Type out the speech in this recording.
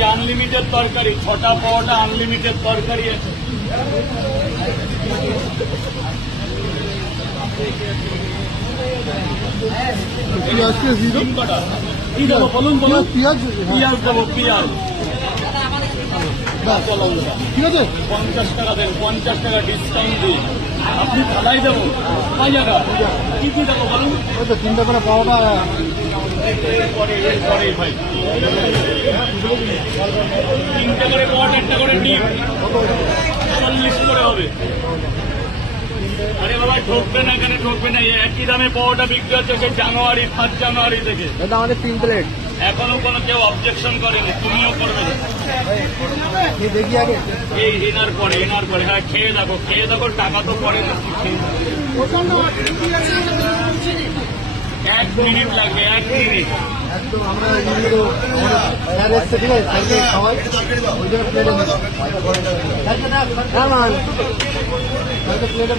যে আনলিমিটেড তরকারি, 6টা পাওয়াটা আনলিমিটেড তরকারি আছে। কি দেবো বলুন বলুন? পেঁয়াজ দেবো, পেঁয়াজ। ঠিক আছে, 50 টাকা দেন, 50 টাকা ডিসকাউন্ট দিই। আপনি থালাই দেবো, কয় টাকা? কি কি দেবো বলুন? ওই তো 3টা করে পাওয়াটা। এরপরে ভাই 3টা করে পাওয়াটা, 1টা করে ডিম, 40 করে হবে। আরে বাবা ঠকবে না, এখানে ঠকবে না। একই দামে পাওয়াটা বিক্রি হচ্ছে সে জানুয়ারি, 5 জানুয়ারি থেকে। এটা আমাদের 3 প্লেট। এখনো কোনো কেউ অবজেকশন করেনি, তুমিও করবে না। দেখি আগে এই এনার পরে হ্যাঁ খেয়ে দেখো, টাকা তো পরে না, খেয়ে দেখো। 1 মিনিট লাগবে, 1 মিনিট। একদম আমরা স্যার এসছে, ঠিক আছে, স্যারকে খাওয়াই ওই জন্য প্লেটে প্লেটে